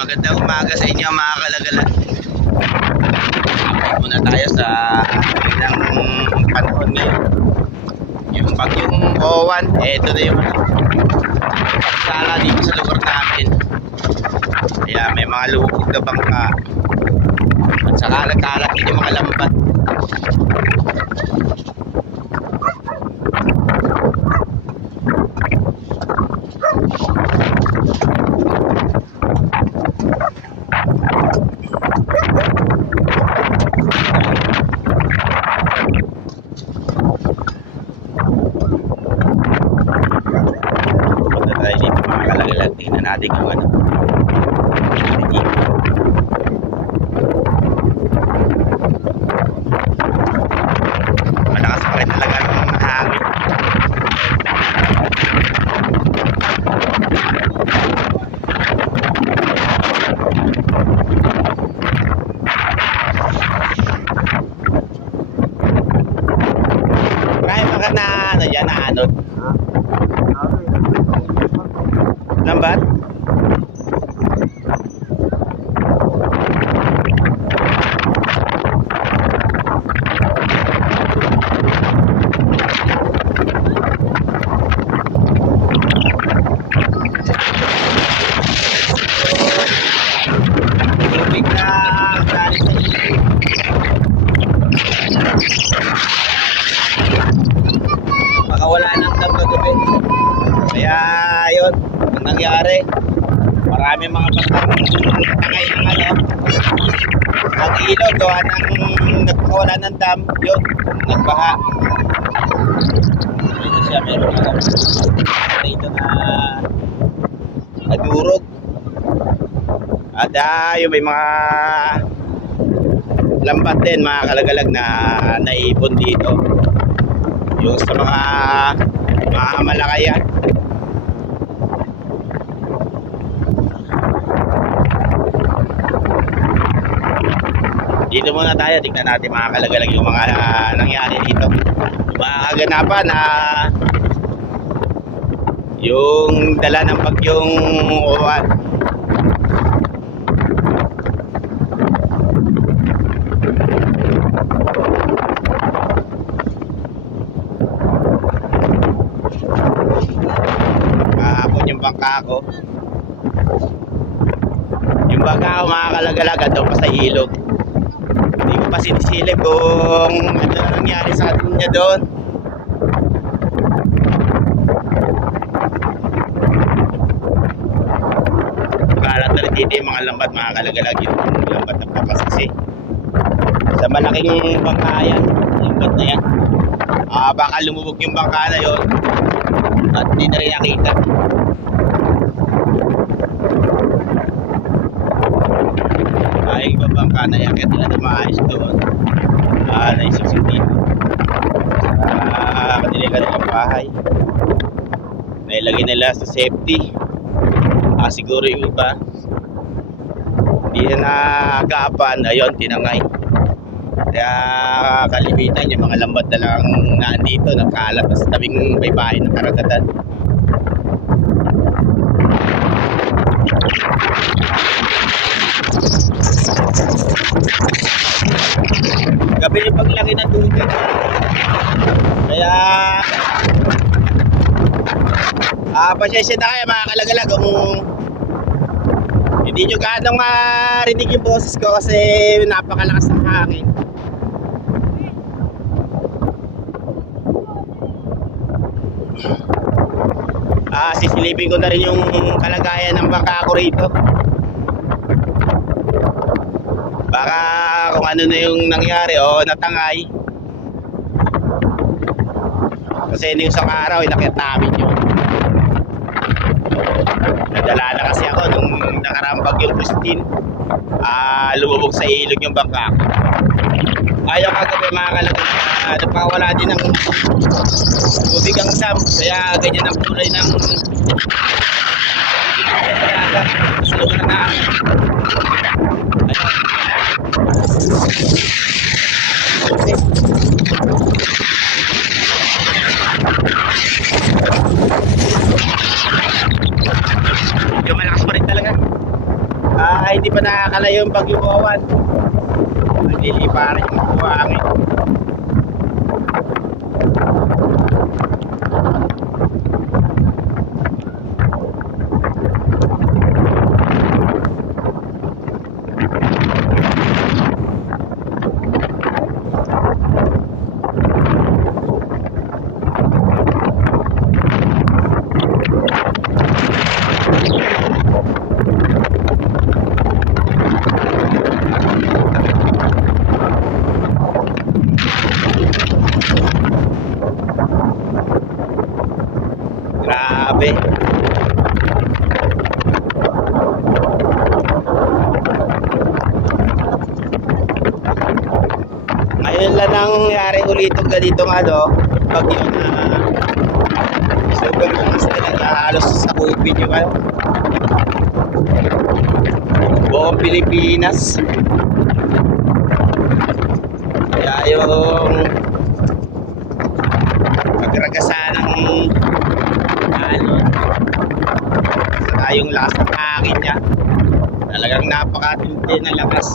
Magandang umaga sa inyo mga kalagalan. Muna tayo sa ilang panahon ngayon. Yung bagyong Owan, ito na yung sala dito sa lugar namin. Kaya may mga lubog na bangka. At saka nagkalat din yung mga lambat. Tayo dito mga kalagalan, tingnan natin yung ano malakas pa rin talaga ng hangin. Kaya baka na ano dyan, na anod lambat? Tubig na galing sa ilog. Baka wala nang dam kagabi. Kaya yun ang nangyari, marami mga patangay ng ano ang ilog gawa ng nagpakawala ng dam, yun nagbaha. Ito siya, meron na dito na nadurog. At yung may mga lambat din mga kalagalag na naipon dito, yung sa mga malakayan. Dito muna tayo, tignan natin mga kalagalag yung mga nangyari dito, mga kaganapan na yung dala ng bagyong Owan. Kahapon yung bangka ko, mga kalagalag doon pa sa ilog. Hindi ko pa sinisilip kung ano na nangyari sa atin niya doon. Kalat na rin dito yung mga lambat mga kalagalag, yung lambat na papasisi sa malaking bangka yan, lambat na yan. Baka lumubog yung bangka na yun at hindi na rin nakita. Ay babangka na yan, kaya nila na maayos doon. Naisisip dito sa kanilang bahay, nailagay nila sa safety. Siguro yung iba hindi na nagapan, ayun tinangay. Kaya kalimitan yung mga lambat na lang nandito, nagkalat sa tabing baybayin ng karagatan. Gabi yung paglaki ng tubig, kaya pasensya na kayo mga kalagalag kung hindi nyo gaano marinig yung boses ko kasi napakalakas ng hangin. Sisilipin ko na rin yung kalagayan ng bangka ko rito. Baka kung ano na yung nangyari o natangay. Kasi yung isang araw inakyat namin yun. Nadala na kasi ako nung nakarambag yung Christine. Lumubog sa ilog yung bangka ko. Ayaw kagabi mga kalagayan, napawala din ng tubig ang sam. Kaya ganyan ang kulay ng sa lugar na medyo malakas pa rin talaga. pa nakakalayo yung Bagyong Owan. Nagliliparan yung buhangin. Grabe. Ngayon lang nangyari ulit itong ganitong bagyo na sobrang lakas talaga, halos sa COVID yung buong Pilipinas. Kaya yung pagragasan ng saka yung lakas ng hangin niya, talagang napakatindi ng lakas.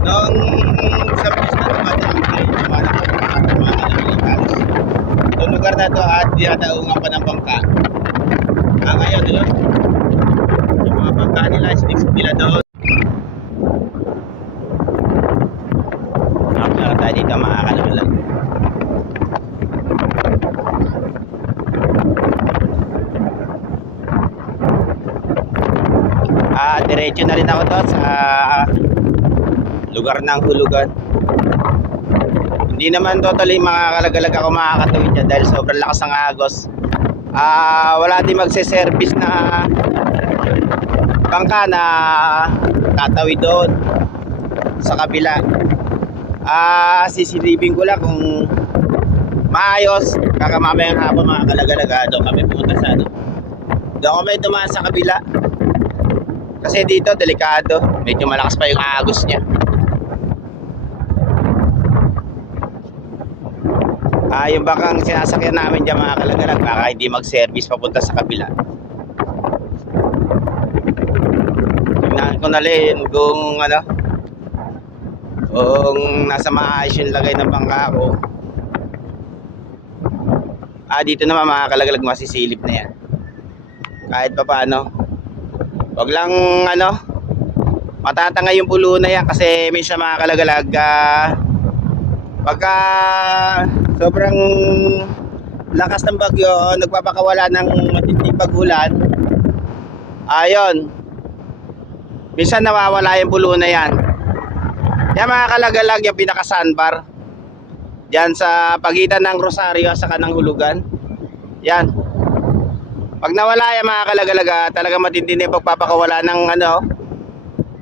Noong sa bilis na tumatang itong lugar na to at dinataungan pa ng bangka. Ngayon yun, yung mga bangka nila, sinisip nila doon. Nakapala tayo dito mga kalagalag. Diretso na rin ako doon sa lugar ng hulugan. Hindi naman totally makakalagalag ako makakatawid dyan dahil sobrang lakas ng agos. Wala din magse-service na bangka na tatawid doon sa kabila. Sisilipin ko lang kung maayos. Kakamamayang hapon makakalagalag doon kami pumunta sa doon kami dumaan sa kabila. Kasi dito delikado, medyo malakas pa yung agos niya. Yung bangkang sinasakyan namin dyan mga kalagalag, baka hindi mag-service papunta sa kabila. Tingnan ko na rin kung kung nasa maayos yung lagay ng bangka ko. Dito naman mga kalagalag, masisilip na yan kahit pa paano. Wag lang matatangay yung pulo na yan kasi minsan mga kalagalag pagka sobrang lakas ng bagyo, nagpapakawala ng matinding pag-ulan, minsan nawawala yung pulo na yan. Yan mga kalagalag, yung pinaka sandbar dyan sa pagitan ng Rosario sa kanang hulugan. Yan, pag nawala yan mga kalagalaga, talaga matindi na yung pagpapakawala ng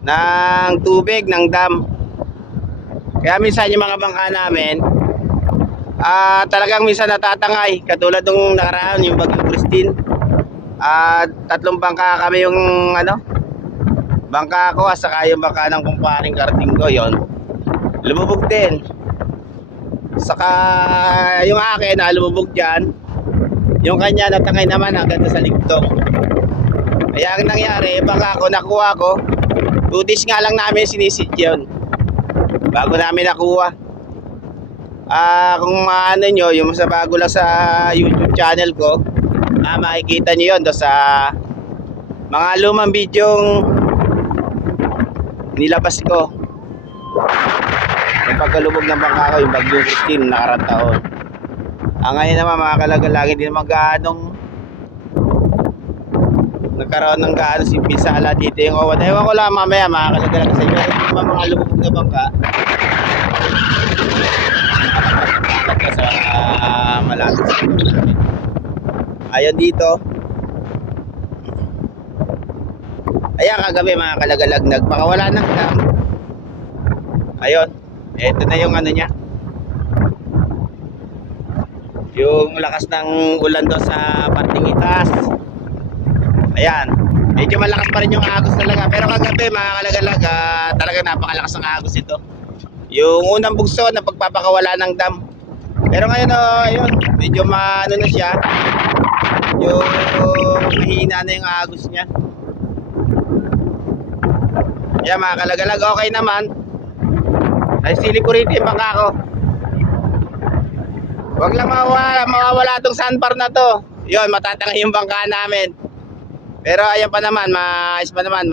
ng tubig, ng dam. Kaya minsan yung mga bangka namin talagang minsan natatangay. Katulad nung nakaraan, yung Bagyong Christine. 3 bangka kami yung bangka ko at saka yung bangka ng kumparing karating ko, yon lumubog din. Saka yung akin lumubog dyan. Yung kanya natangay naman hanggang sa ligtong. Kaya ang nangyari, baka ako nakuha ko 2 days nga lang namin sinisid yun bago namin nakuha. Kung nyo yung sa bago lang sa YouTube channel ko, makikita nyo yun do sa mga lumang bidyong nilabas ko yung pagkalubog ng bangka ko, yung Bagyong Christine nakarang taon. Ngayon naman mga kalagalag, hindi naman nagkaroon ng gaano si Pinsala dito yung Owan. Ewan ko lang mamaya mga kalagalag sa inyo mga lumubog na bangka sa malapit sa ayan dito. Ayan kagabi mga kalagalag, nagpakawala ng dam. Ayun, eto na yung niya, yung lakas ng ulan doon sa parting itaas. Ayan, medyo malakas pa rin yung agos talaga. Pero kagabi mga kalagalag, talagang napakalakas ng agos ito. Yung unang bugso na pagpapakawala ng dam. Pero ngayon ayun, medyo na siya. Yung mahina na yung agos niya. Yan mga kalagalag, okay naman. Ay sili ko rito yung bangka ko. Huwag lang mawawala tong sandbar na to. Yun, matatangay yung bangka namin. Pero ayan pa naman, maayos pa naman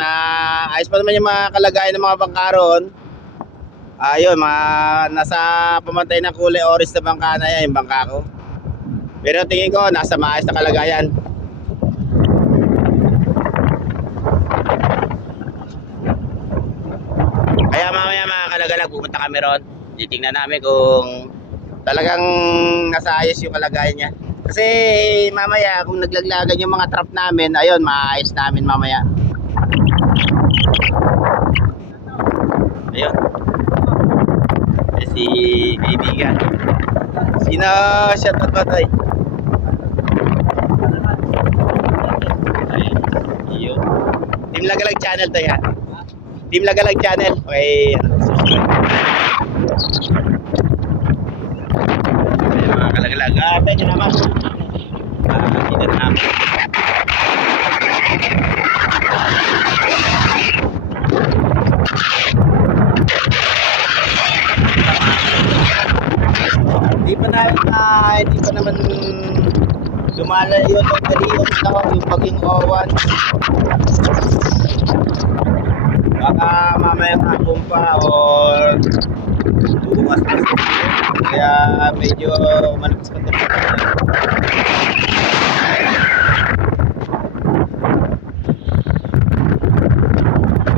yung mga kalagayan ng mga bangka roon. Ayun, nasa pamantay ng kulay orange na bangka na yan, yung bangka ko. Pero tingin ko, nasa maayos na kalagayan. Kaya mamaya mga kalagalag, pupunta kami ron. Titingnan namin kung talagang nasa ayos yung kalagayan niya. Kasi mamaya kung naglaglagan yung mga trap namin, ayun, maayos namin mamaya. Ayun. Si kaibigan. Sino siya tatay? Ayun. Team Lagalag channel to yan. Team Lagalag channel. Okay, subscribe. Ayun mga kalagalag. Thank you naman. Dito na namin. Hindi pa naman lumalayo itong galiyon na yung paging owan. Baka mamaya hapon pa or bukas pa. Kaya medyo malakas pa ito.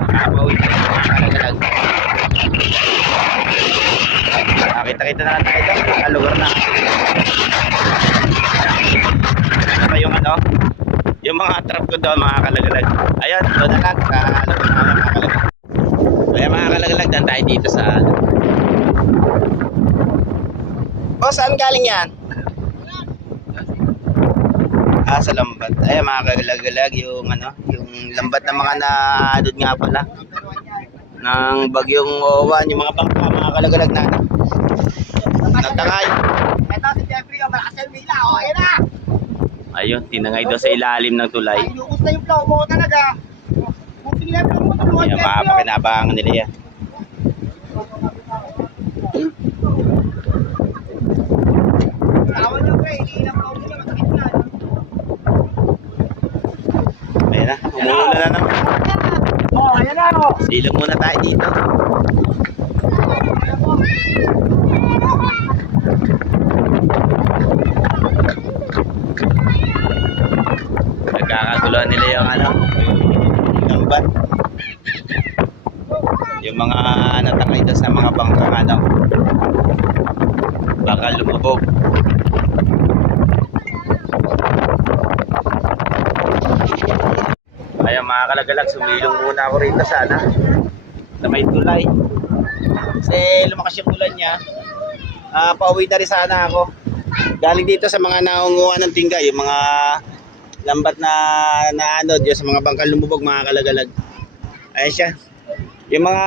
Nakapawin na mga kalagalag. Kita-kita na lang tayo doon, nakalugar na. Ano ba yung ano? Yung mga trap ko doon, mga kalagalag. Ayun, doon na lang, nakalugar na mga kalagalag. Kaya mga kalagalag, dan tayo dito sa ano. O, saan galing yan? Sa lambat. Ayun mga kalagalag, yung ano, yung lambat na mga naadod nga pala. Ng bagyong owan, yung mga bangka, mga kalagalag na ano. Natangay. Ito si Jeffrey, malakas yung bila. O, ayan na. Ayun, tinangay daw sa ilalim ng tulay. Ay, lukos na yung flow mo talaga. Kung sinilapin mo, tulungan Ayan, Jeffrey. mapakinabangan nila yan. Tawan niya, pre. Iniilang flow nila, masakit na. Ayan na, umuulan na naman. O, ayan na. O. Silong muna tayo dito. Nagkakaguluhan nila yung ano, yung lambat. Yung mga natangay doon sa mga bangka ano, baka lumubog. Kaya mga kalagalag, sumilong muna ako rito sana na may tulay. Kasi lumakas yung ulan niya. Pauwi na rin sana ako. Galing dito sa mga naunguan ng tingga, yung mga lambat na naanod, yung sa mga bangkang lumubog mga kalagalag. Ayan siya. Yung mga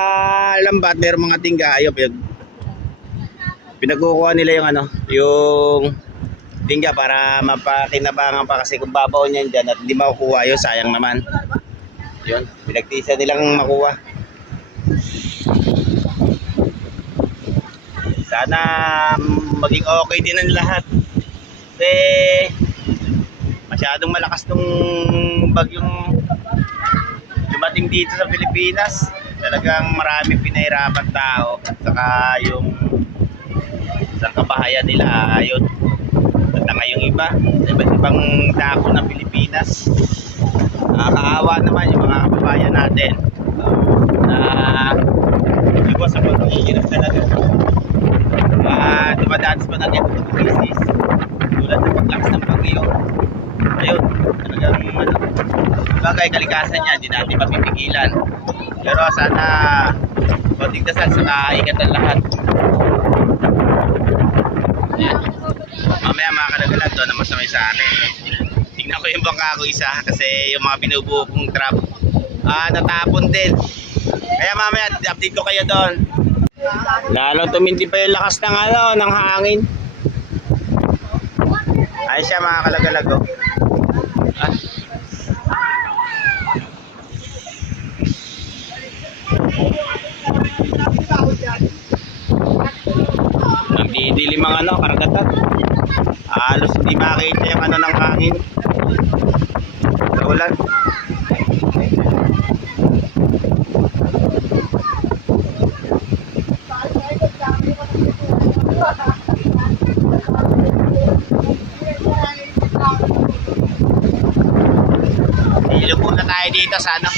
lambat, mayroong mga tingga, ayun, pinagkukuha nila yung ano, yung tingga para mapakinabangan pa kasi kung babaw niyan dyan at hindi makukuha yun, sayang naman. Yun, pinagtisa nilang makuha. Sana maging okay din ang lahat. Kasi masyadong malakas tong bagyong dumating dito sa Pilipinas. Talagang maraming pinahirapan tao. At saka yung isang kabahayan nila, ayun, natangay yung iba sa iba't ibang dako ng Pilipinas. Nakakaawa naman yung mga kababayan natin na iwas sa pag-iirap talaga. Dumadaan sa natin itong business tulad ng paglakas ng bagyo. Ayun, talagang ano, bagay kalikasan niya, hindi natin mapipigilan. Pero sana konting dasal sa kaigat ng lahat. Ayan. Mamaya mga kalagalag doon na masamay sa akin. Tingnan ko yung bangka ko isa kasi yung mga binubuo kong trap natapon din. Kaya mamaya update ko kayo doon. Lalong tuminti pa yung lakas ng ano, ng hangin. Ayun siya mga kalagalag. Madilim ang ano, karagatan. Halos hindi makita yung ano ng hangin. Sa ulan. Ilog muna tayo dito sa ano.